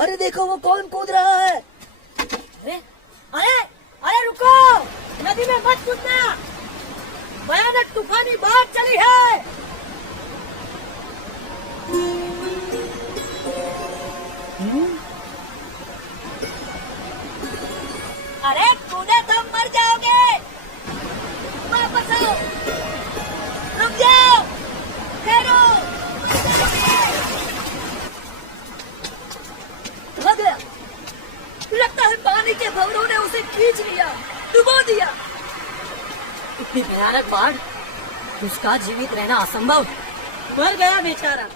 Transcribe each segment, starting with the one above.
अरे देखो वो कौन कूद रहा है। अरे अरे अरे रुको, नदी में मत कूदना, भयानक तूफानी बाढ़ चली है। अरे कूदे तो मर जाओगे, वापस आओ, रुक जाओ, ठहरो। कहाँ गया? लगता है पानी के भंवरों ने उसे खींच लिया, डुबो दिया। इतनी भयानक बाढ़, उसका जीवित रहना असंभव, मर गया बेचारा।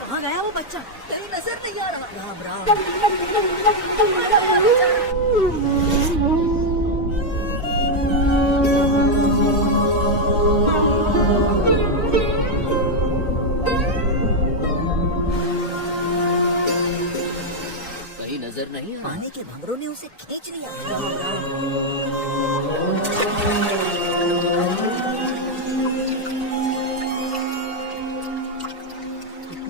कहाँ गया वो बच्चा? कहीं नजर नहीं आ रहा। राम राम। कहीं नजर नहीं आ रहा। पानी के भंवरों ने उसे खींच लिया। राम राम।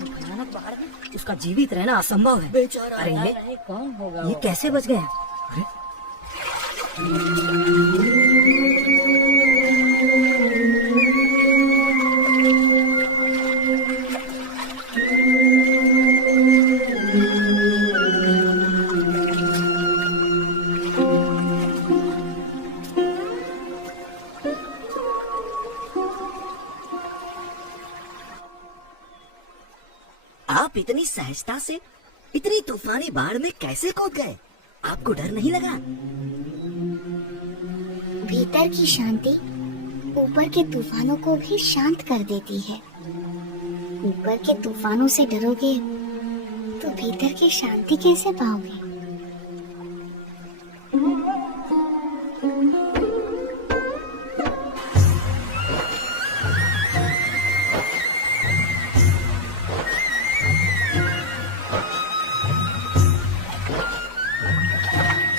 भयानक बाढ़ में उसका जीवित रहना असंभव है। बेचारा। अरे नहीं कौन होगा ये कैसे बच गए? अरे आप इतनी सहजता से इतनी तूफानी बाढ़ में कैसे कूद गए? आपको डर नहीं लगा? भीतर की शांति ऊपर के तूफानों को भी शांत कर देती है। ऊपर के तूफानों से डरोगे तो भीतर की शांति कैसे पाओगे?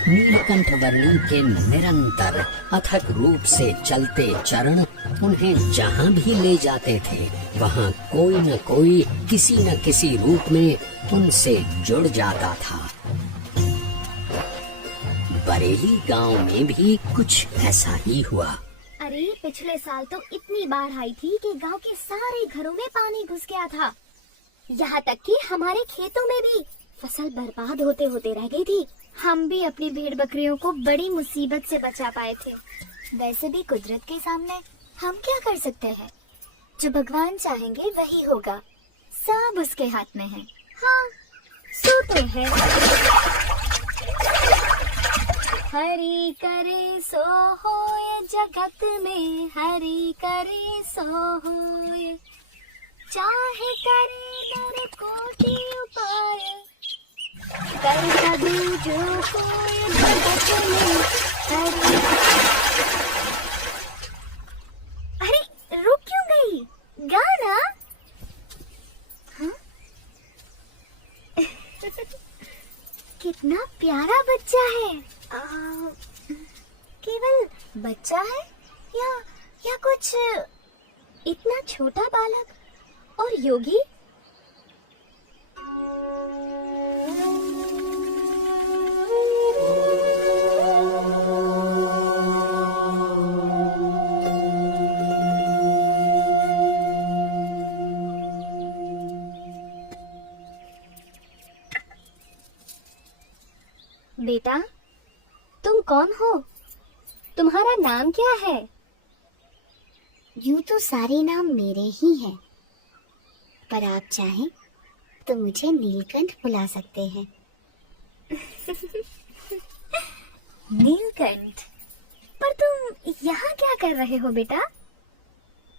नीलकंठ वर्णन के निरंतर अथक रूप से चलते चरण उन्हें जहाँ भी ले जाते थे वहाँ कोई न कोई किसी न किसी रूप में उनसे जुड़ जाता था। बरेली गांव में भी कुछ ऐसा ही हुआ। अरे पिछले साल तो इतनी बाढ़ आई थी कि गांव के सारे घरों में पानी घुस गया था। यहाँ तक कि हमारे खेतों में भी फसल बर्बाद होते होते रह गई थी। हम भी अपनी भेड़ बकरियों को बड़ी मुसीबत से बचा पाए थे। वैसे भी कुदरत के सामने हम क्या कर सकते हैं? जो भगवान चाहेंगे वही होगा, सब उसके हाथ में है। हाँ, सो तो है। हरि करे सो होए जगत में, हरि करे सो होए, चाहे करे नर कोटि उपाय, कर कभी जो कोई जगत में हरि। अरे रुक क्यों गई? गाना। हाँ? कितना प्यारा बच्चा है। केवल बच्चा है या कुछ इतना छोटा बालक और योगी? बेटा, तुम कौन हो? तुम्हारा नाम क्या है? यूं तो सारे नाम मेरे ही हैं, पर आप चाहें तो मुझे नीलकंठ बुला सकते हैं। नीलकंठ? पर तुम यहाँ क्या कर रहे हो बेटा?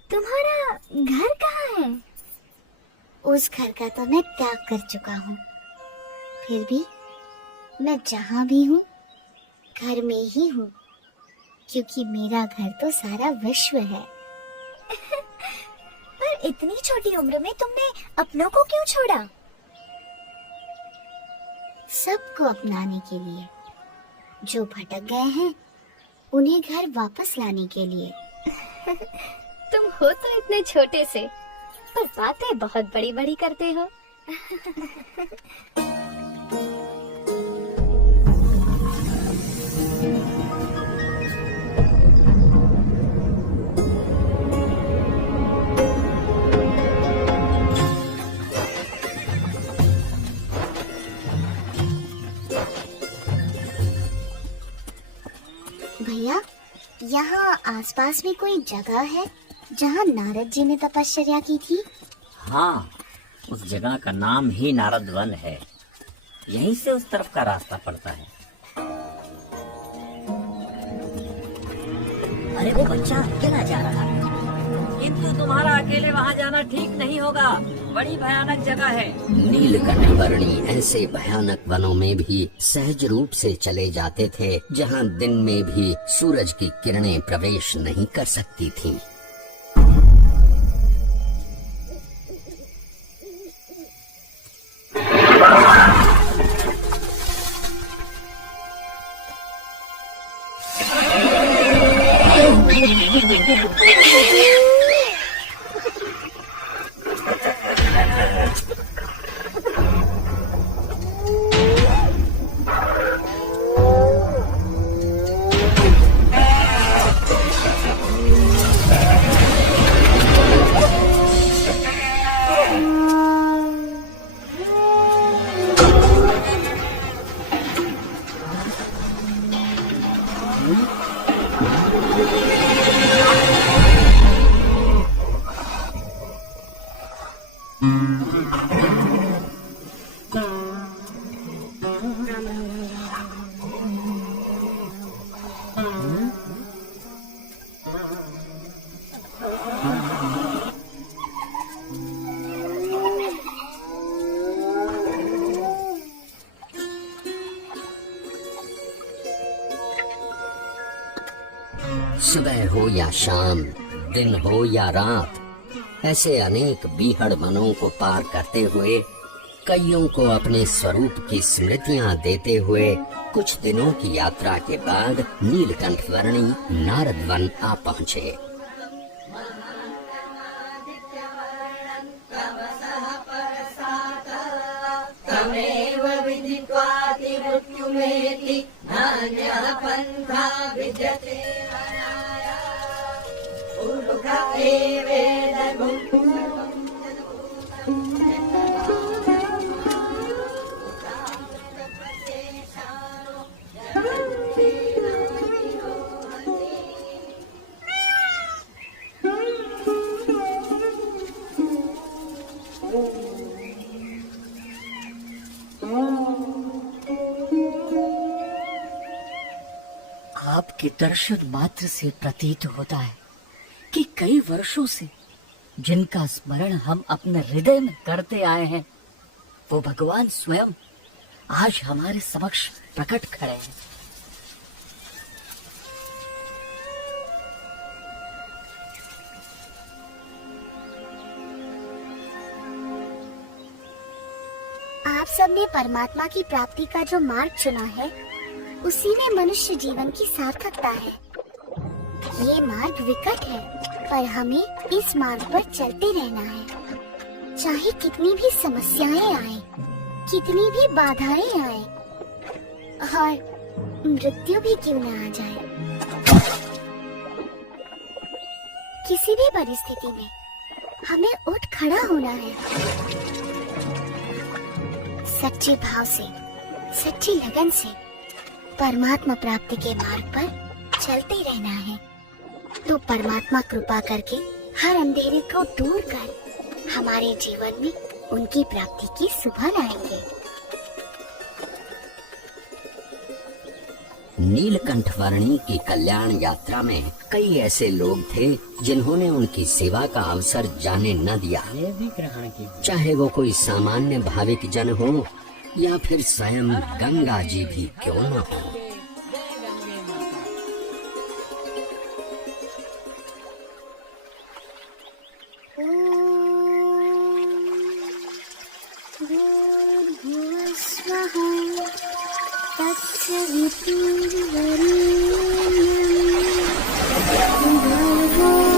तुम्हारा घर कहाँ है? उस घर का तो मैं त्याग कर चुका हूँ। फिर भी मैं जहाँ भी हूँ घर में ही हूँ, क्योंकि मेरा घर तो सारा विश्व है। पर इतनी छोटी उम्र में तुमने अपनों को क्यों छोड़ा? सबको अपनाने के लिए। जो भटक गए हैं उन्हें घर वापस लाने के लिए। तुम हो तो इतने छोटे से, पर बातें बहुत बड़ी बड़ी करते हो। भैया, यहाँ आसपास में कोई जगह है जहाँ नारद जी ने तपश्चर्या की थी? हाँ, उस जगह का नाम ही नारद वन है। यहीं से उस तरफ का रास्ता पड़ता है। अरे वो बच्चा अकेला जा रहा है। किंतु तुम्हारा अकेले वहाँ जाना ठीक नहीं होगा, बड़ी भयानक जगह है। नीलकंठ वर्णी ऐसे भयानक वनों में भी सहज रूप से चले जाते थे जहाँ दिन में भी सूरज की किरणें प्रवेश नहीं कर सकती थीं। सुबह हो या शाम, दिन हो या रात, ऐसे अनेक बीहड़ वनों को पार करते हुए, कईयों को अपने स्वरूप की स्मृतियां देते हुए कुछ दिनों की यात्रा के बाद नीलकंठ वर्णी नारद वन आ पहुँचे। आपके दर्शन मात्र से प्रतीत होता है कि कई वर्षों से जिनका स्मरण हम अपने हृदय में करते आए हैं, वो भगवान स्वयं आज हमारे समक्ष प्रकट खड़े हैं। आप सबने परमात्मा की प्राप्ति का जो मार्ग चुना है, उसी में मनुष्य जीवन की सार्थकता है। ये मार्ग विकट है, पर हमें इस मार्ग पर चलते रहना है। चाहे कितनी भी समस्याएं आए, कितनी भी बाधाएं आए, और मृत्यु भी क्यों न आ जाए, किसी भी परिस्थिति में हमें उठ खड़ा होना है। सच्चे भाव से, सच्ची लगन से परमात्मा प्राप्ति के मार्ग पर चलते रहना है, तो परमात्मा कृपा करके हर अंधेरे को दूर कर हमारे जीवन में उनकी प्राप्ति की सुबह लाएंगे। नीलकंठ वर्णी की कल्याण यात्रा में कई ऐसे लोग थे जिन्होंने उनकी सेवा का अवसर जाने न दिया। ये भी ग्रहण की। चाहे वो कोई सामान्य भाविक जन हो या फिर स्वयं गंगा जी भी क्यों न हो। तत्सवितुर्वरेण्यं भर्गो